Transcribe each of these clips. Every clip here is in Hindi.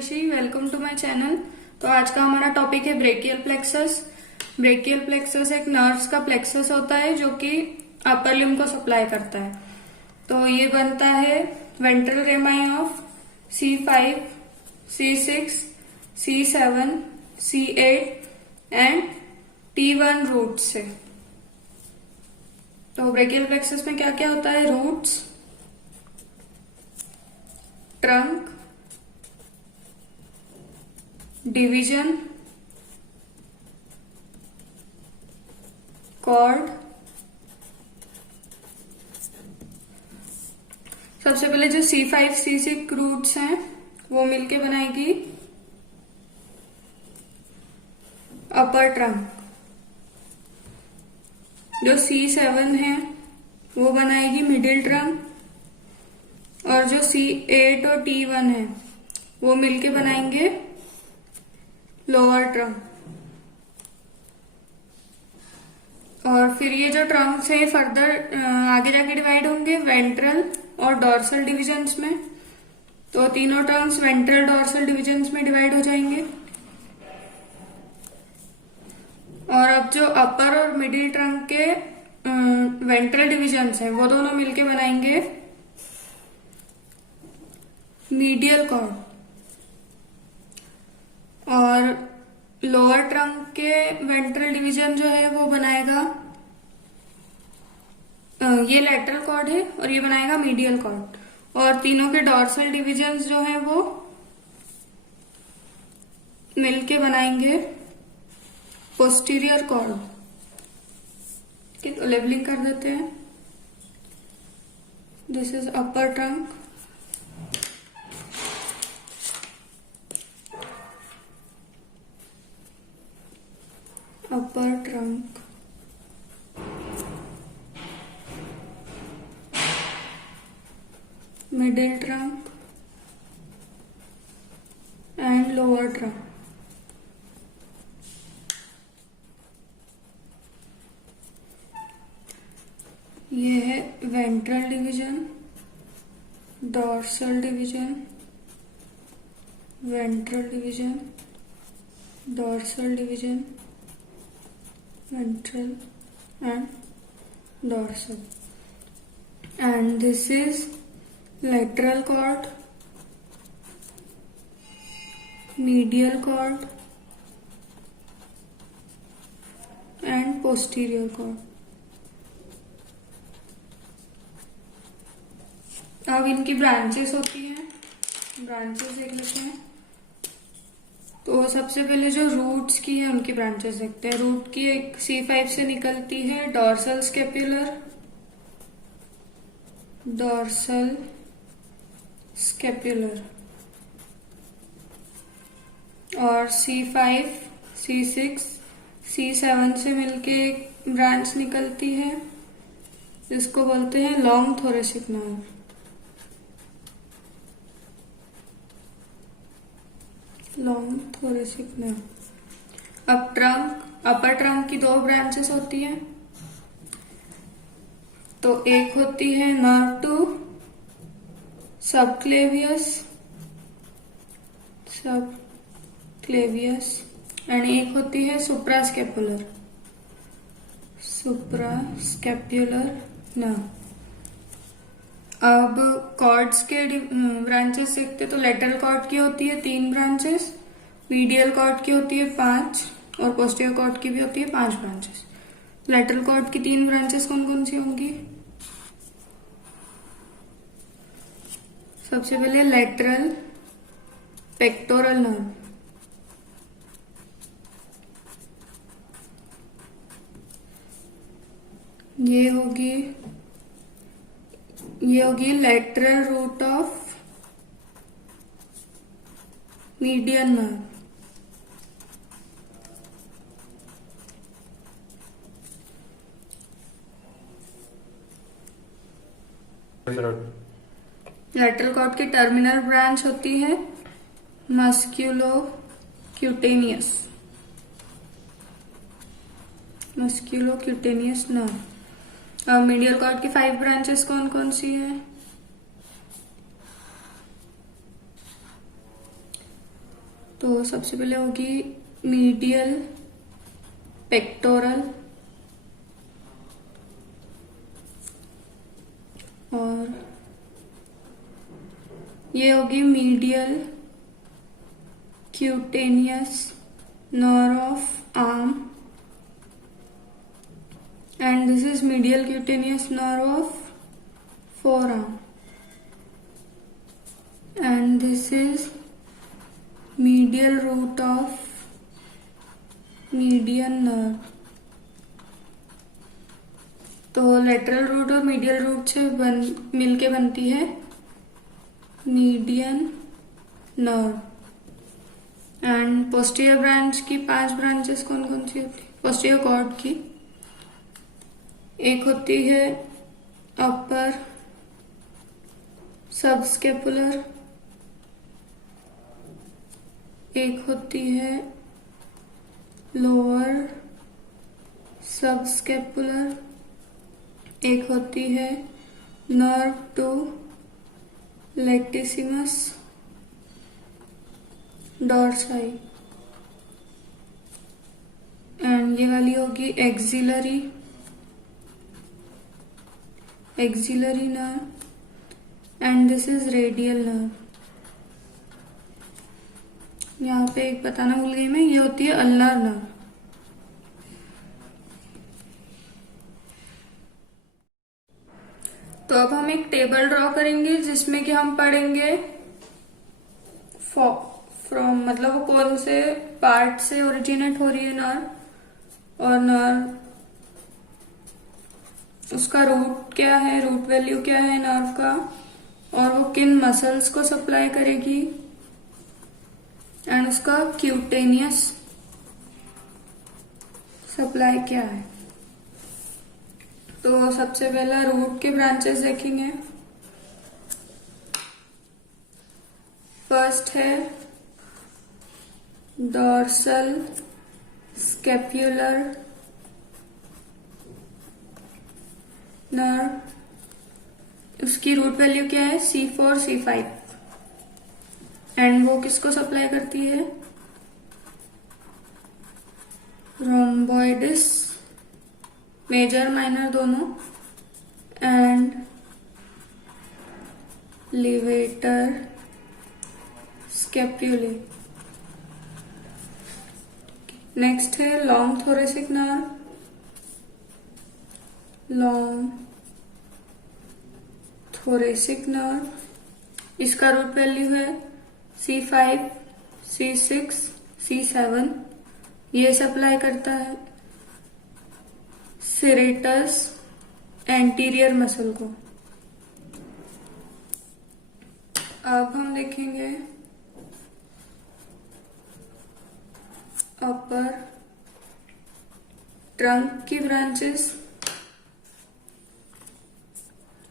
Rishi, welcome to my channel. तो आज का हमारा टॉपिक है ब्रेकियल प्लेक्सस। ब्रेकियल प्लेक्सस एक नर्व्स का प्लेक्सस होता है जो कि अपर लिम्ब को सप्लाई करता है। तो ये बनता है ventral rami of C5, C6, C7, C8 and T1 root से। तो ब्रेकियल प्लेक्सस में क्या क्या होता है? Roots, trunk, division, cord. सबसे पहले जो C5, C6 रूट्स हैं वो मिलके बनाएगी अपर ट्रंक। जो C7 है वो बनाएगी मिडिल ट्रंक, और जो C8 और T1 है वो मिलके बनाएंगे लोअर ट्रंक। और फिर ये जो ट्रंक्स है फर्दर आगे जाके डिवाइड होंगे वेंट्रल और डॉर्सल डिविजन्स में। तो तीनों ट्रंक्स वेंट्रल डॉर्सल डिविजन्स में डिवाइड हो जाएंगे। और अब जो अपर और मिडिल ट्रंक के वेंट्रल डिविजन्स हैं वो दोनों मिलके बनाएंगे मीडियल कॉर्ड। और लोअर ट्रंक के वेंट्रल डिवीजन जो है वो बनाएगा ये लेटरल कॉर्ड है और ये बनाएगा मीडियल कॉर्ड। और तीनों के डॉर्सल डिविजन्स जो है वो मिलके बनाएंगे पोस्टीरियर कॉर्ड। ठीक, तो लेबलिंग कर देते हैं। This is upper trunk, upper trunk, middle trunk and lower trunk। ये है ventral division, dorsal division, ventral division, dorsal division, ventral and dorsal, and this is lateral cord, medial cord and posterior cord। अब इनकी ब्रांचेस होती हैं, ब्रांचेस देख लेते हैं। तो सबसे पहले जो रूट्स की है उनकी ब्रांचेस देखते हैं। रूट की एक C5 से निकलती है डॉर्सल स्केपुलर, डॉर्सल स्केपुलर। और C5, C6, C7 से मिलके एक ब्रांच निकलती है जिसको बोलते हैं long thoracic nerve. Long thoracic nerve. अब ट्रंक, अपर ट्रंक की दो ब्रांचेस होती हैं। तो एक होती है nerve to subclavius, subclavius, and एक होती है सुप्रास्केपुलर, सुप्रास्केपुलर नर्व। अब कॉर्ड्स के ब्रांचेस देखते तो लेटरल कॉर्ड की होती है 3 ब्रांचेस, मीडियल कॉर्ड की होती है 5 और पोस्टीरियर कॉर्ड की भी होती है 5 ब्रांचेस। लेटरल कॉर्ड की 3 ब्रांचेस कौन कौन सी होंगी? सबसे पहले लेटरल पेक्टोरल नर्व, ये होगी lateral root of median nerve. Lateral cord की टर्मिनल ब्रांच होती है मस्क्यूलो क्यूटेनियस, नर्व। अब मीडियल कॉर्ड की 5 ब्रांचेस कौन कौन सी है? तो सबसे पहले होगी मीडियल पेक्टोरल, और ये होगी medial cutaneous nerve of arm, and this is medial cutaneous nerve of forearm, and this is medial root of median nerve। तो लेटरल रूट और मीडियल रूट से मिलके बनती है median nerve. And posterior branch की 5 ब्रांचेस कौन कौन सी होती है? पोस्टीरियर कॉर्ड की एक होती है अपर सबस्केपुलर, एक होती है लोअर सबस्केपुलर, एक होती है नर्व टू लेटिसिमस डॉर्साई, एंड ये वाली होगी axillary nerve, and this is radial nerve। यहाँ पे एक बताना भूल गई मैं, ये होती है अल्नर नर्व। तो अब हम एक टेबल ड्रॉ करेंगे जिसमें कि हम पढ़ेंगे फ्रॉम मतलब वो कौन से पार्ट से ओरिजिनेट हो रही है नर्व, और नर्व उसका रूट क्या है, रूट वैल्यू क्या है नर्व का, और वो किन मसल्स को सप्लाई करेगी, एंड उसका क्यूटेनियस सप्लाई क्या है। तो सबसे पहला रूट के ब्रांचेस देखेंगे। फर्स्ट है डॉर्सल स्केप्युलर नर्व, उसकी रूट वैल्यू क्या है? C4 C5, एंड वो किसको सप्लाई करती है? रोम्बोइडिस मेजर माइनर दोनों, एंड लिवेटर स्केप्यूले। नेक्स्ट है long thoracic nerve, long thoracic nerve, इसका रूट वैल्यू है C5 C6 C7, ये सप्लाई करता है सेरेटस एंटीरियर मसल को। अब हम देखेंगे अपर ट्रंक की ब्रांचेस।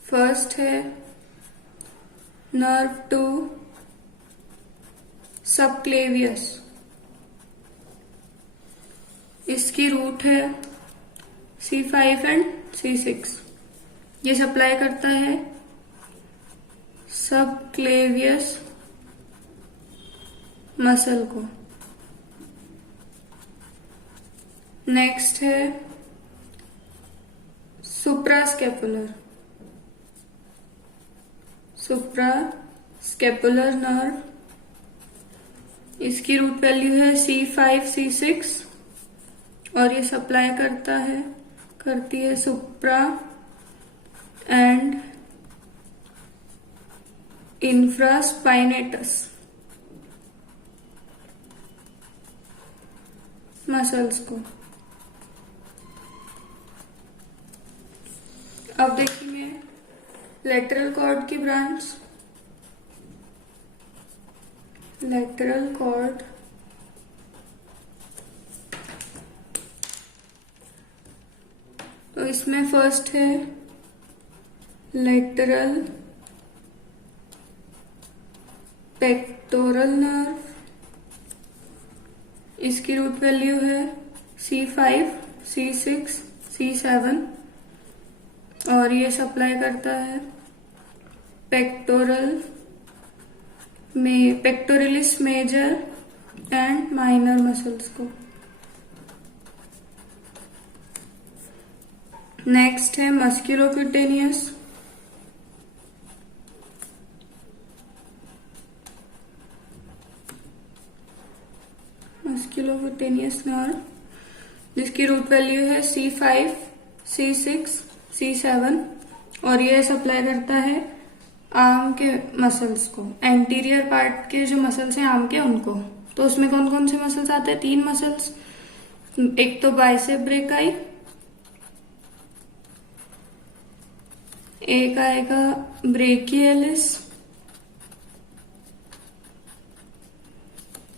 फर्स्ट है नर्व टू सबक्लेवियस, इसकी रूट है C5 एंड C6, ये सप्लाई करता है सबक्लेवियस मसल को। नेक्स्ट है सुप्रास्केपुलर नर्व, इसकी रूट वैल्यू है C5 C6, और ये सप्लाई करती है सुप्रा एंड इंफ्रास्पाइनेटस मसल्स को। अब देखेंगे लेटरल कॉर्ड की ब्रांच। लेटरल कॉर्ड तो इसमें फर्स्ट है लेटरल पेक्टोरल नर्व, इसकी रूट वैल्यू है C5 C6 C7, और ये सप्लाई करता है pectoralis major and minor muscles को। नेक्स्ट है मस्कुलोक्यूटेनियस। मस्कुलोक्यूटेनियस नर्व जिसकी रूट वैल्यू है C5, C6, C7 और ये सप्लाई करता है आर्म के मसल्स को, एंटीरियर पार्ट के जो मसल्स हैं आर्म के उनको। तो उसमें कौन कौन से मसल्स आते हैं? 3 मसल्स। एक तो बाइसेप ब्रेकाई, एक आएगा ब्रेकियलिस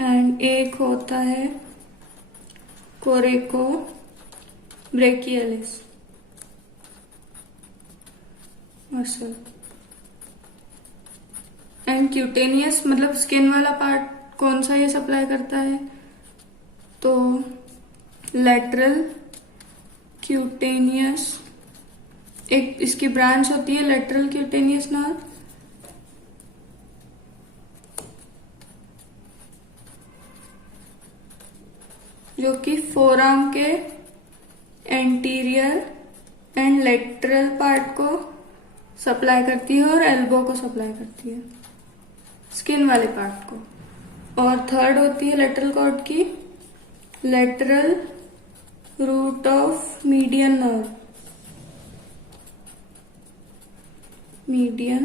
एंड एक होता है कोरेको ब्रेकियलिस मसल। एंड क्यूटेनियस मतलब स्किन वाला पार्ट कौन सा ये सप्लाई करता है? तो लेटरल क्यूटेनियस, एक इसकी ब्रांच होती है लेटरल क्यूटेनियस नर्व, जो कि फोरआर्म के एंटीरियर एंड लेटरल पार्ट को सप्लाई करती है और एल्बो को सप्लाई करती है, स्किन वाले पार्ट को। और थर्ड होती है लेटरल कॉर्ड की lateral root of median nerve, median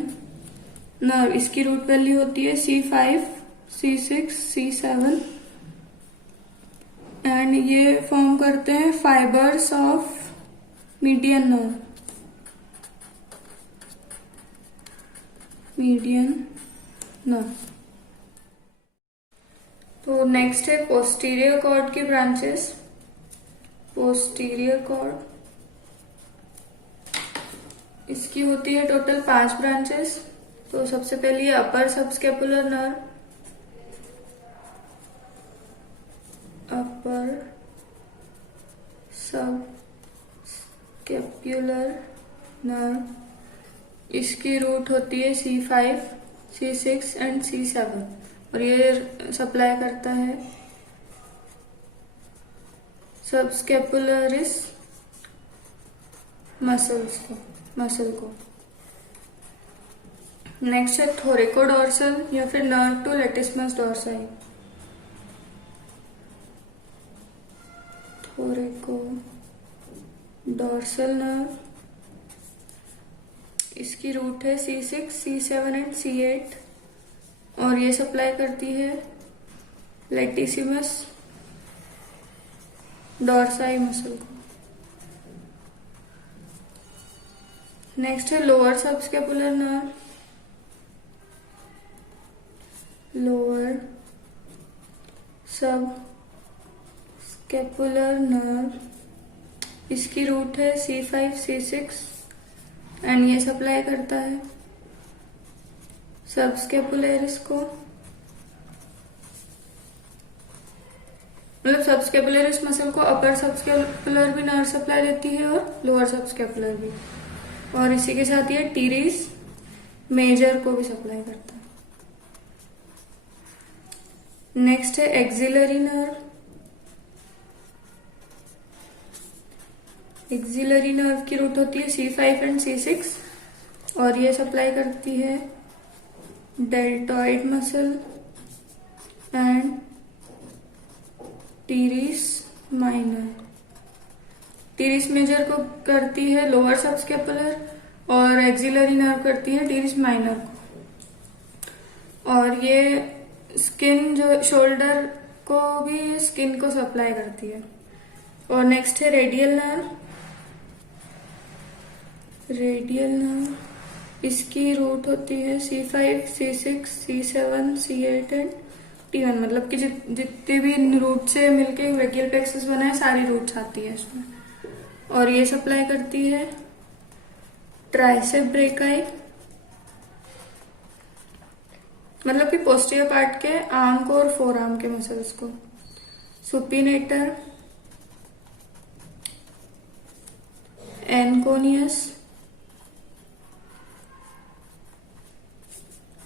nerve इसकी रूट वैल्यू होती है C5, C6, C7 एंड ये फॉर्म करते हैं fibres of median nerve, median nerve. तो नेक्स्ट है पोस्टीरियर कॉर्ड की ब्रांचेस। पोस्टीरियर कॉर्ड इसकी होती है टोटल 5 ब्रांचेस। तो सबसे पहली है अपर सबस्केपुलर नर्व, अपर सबस्केपुलर नर्व इसकी रूट होती है C5, C6 एंड C7 और ये सप्लाई करता है सबस्केपुलरिस मसल को। नेक्स्ट है थोरिकोडोर्सल या फिर nerve to latissimus dorsi. Thoracodorsal nerve इसकी रूट है C6, C7 एंड C8 और ये सप्लाई करती है लेटिसिमस डोर्साई मसल को। नेक्स्ट है lower subscapular nerve, lower subscapular nerve इसकी रूट है C5, C6 एंड ये सप्लाई करता है सबस्केपुलरिस को, मतलब सबस्केपुलरिस मसल को अपर सबस्केपुलर भी नर्व सप्लाई देती है और लोअर सबस्केपुलर भी, और इसी के साथ ये टीरिस मेजर को भी सप्लाई करता है। नेक्स्ट है एक्सिलरी नर्व। एक्सिलरी नर्व की रूट होती है C5 एंड C6 और ये सप्लाई करती है deltoid muscle and teres minor. Teres major को करती है लोअर सबस्केपुलर और एक्सिलरी नर्व करती है टीरिस माइनर को, और ये स्किन जो शोल्डर को भी स्किन को सप्लाई करती है। और नेक्स्ट है रेडियल नर्व। रेडियल नर्व इसकी रूट होती है C5, C6, C7, C8 and T1, मतलब कि जितने भी रूट से मिलके ब्रेकियल प्लेक्सस बना है सारी रूट्स आती है इसमें, और ये सप्लाई करती है ट्राइसेप ब्रेकाई, मतलब कि पोस्टीरियर पार्ट के आर्म को और फोर आर्म के मसल्स को। Supinator, anconeus,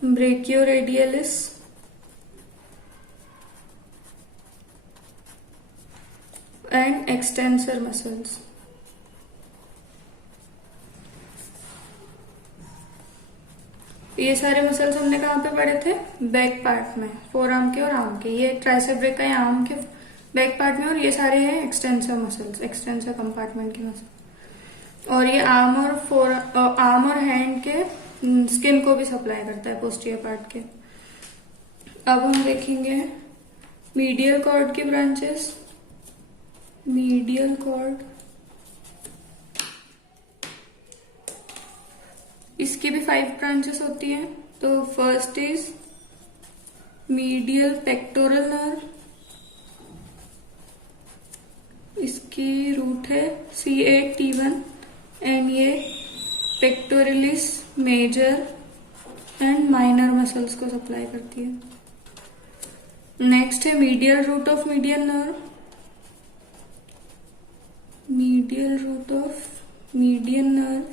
brachioradialis and extensor muscles. ये सारे मसल्स हमने कहाँ पे पढ़े थे? बैक पार्ट में, फोर आर्म के और आर्म के। ये ट्राइसेप ब्रेका है आर्म के बैक पार्ट में, और ये सारे हैं एक्सटेंसर मसल्स, एक्सटेंसर कंपार्टमेंट के मसल। और ये आर्म और हैंड के स्किन को भी सप्लाई करता है, पोस्टीरियर पार्ट के। अब हम देखेंगे मीडियल कॉर्ड की ब्रांचेस। मीडियल कॉर्ड, इसकी भी 5 ब्रांचेस होती हैं। तो first is medial pectoral nerve, इसकी रूट है C8T1 एंड ये pectoralis major and minor muscles को सप्लाई करती है। नेक्स्ट है medial root of medial nerve. Medial root of medial nerve,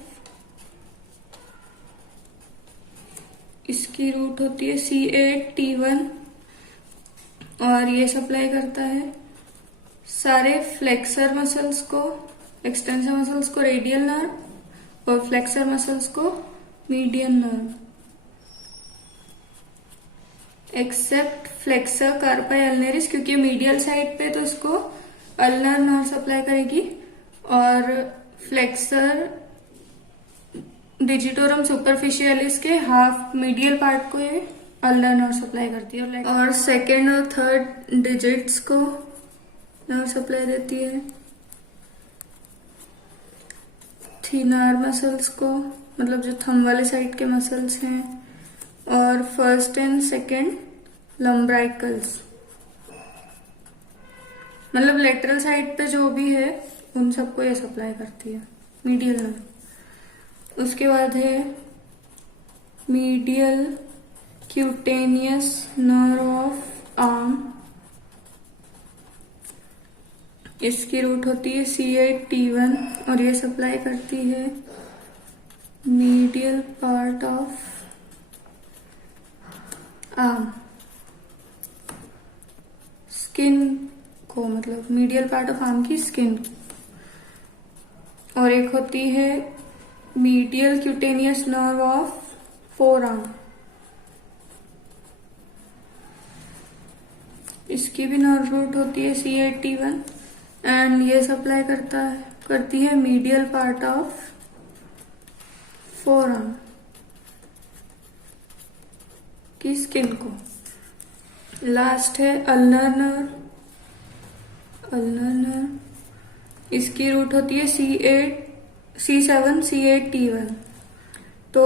इसकी रूट होती है C8T1 और ये सप्लाई करता है सारे फ्लेक्सर मसल्स को, एक्सटेंसर मसल्स को रेडियल नर्व और फ्लेक्सर मसल्स को medial nerve, except flexor carpi ulnaris, क्योंकि मीडियल साइड पे तो इसको अल्नर नर्व सप्लाई करेगी और फ्लेक्सर डिजिटोरम सुपरफिशियलिस के हाफ मीडियल पार्ट को ये अल्नर नर्व सप्लाई करती है, और सेकेंड और थर्ड डिजिट्स को नर्व सप्लाई देती है। थिनार मसल्स को, मतलब जो थंब वाले साइड के मसल्स हैं, और फर्स्ट एंड सेकेंड लंब्राइकल्स, मतलब लेटरल साइड पे जो भी है उन सबको ये सप्लाई करती है मीडियल नर्व। उसके बाद है medial cutaneous nerve of arm, इसकी रूट होती है C8T1 और ये सप्लाई करती है medial part of arm, skin को, मतलब मीडियल पार्ट ऑफ आर्म की स्किन। और एक होती है medial cutaneous nerve of four arm, इसकी भी नर्व रूट होती है C8T1 एंड ये सप्लाई करती है medial part of four arm की स्किन को। लास्ट है अल्नर नर्व। अल्नर नर्व, इसकी रूट होती है C7 C8T1। तो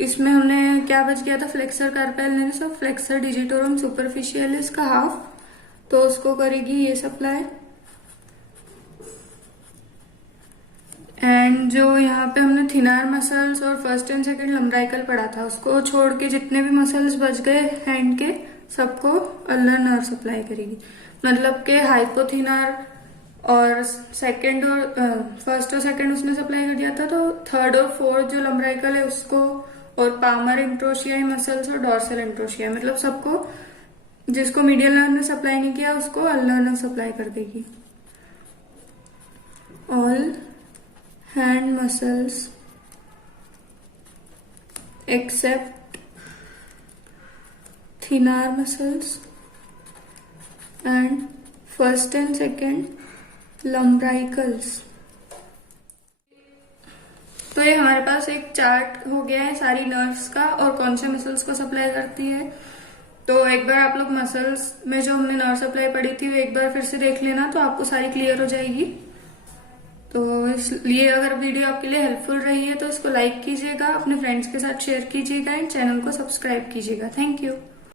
इसमें हमने क्या बच गया था? फ्लेक्सर कार्पाई अल्नरिस और फ्लेक्सर डिजिटोरम सुपरफिशियलिस का हाफ, तो उसको करेगी ये सप्लाई। एंड जो यहाँ पे हमने थिनार मसल्स और फर्स्ट एंड सेकंड लंब्राइकल पढ़ा था, उसको छोड़ के जितने भी मसल्स बच गए हैंड के, सबको अल्नर नर्व सप्लाई करेगी। मतलब के हाइपोथिनार और सेकंड और फर्स्ट और सेकंड उसने सप्लाई कर दिया था, तो थर्ड और फोर्थ जो लंब्राइकल है उसको, और पामर इंट्रोशियाई मसल्स और डॉर्सल इंट्रोशियाई, मतलब सबको, जिसको मीडियल नर्व ने सप्लाई नहीं किया उसको अल्नर नर्व सप्लाई कर देगी। All hand muscles except thenar muscles and first and second lumbricals। तो ये हमारे पास एक चार्ट हो गया है सारी नर्व्स का और कौन से मसल्स को सप्लाई करती है। तो एक बार आप लोग मसल्स में जो हमने नर्व सप्लाई पढ़ी थी वो एक बार फिर से देख लेना, तो आपको सारी क्लियर हो जाएगी। तो इसलिए अगर वीडियो आपके लिए हेल्पफुल रही है तो इसको लाइक कीजिएगा, अपने फ्रेंड्स के साथ शेयर कीजिएगा एंड चैनल को सब्सक्राइब कीजिएगा। Thank you.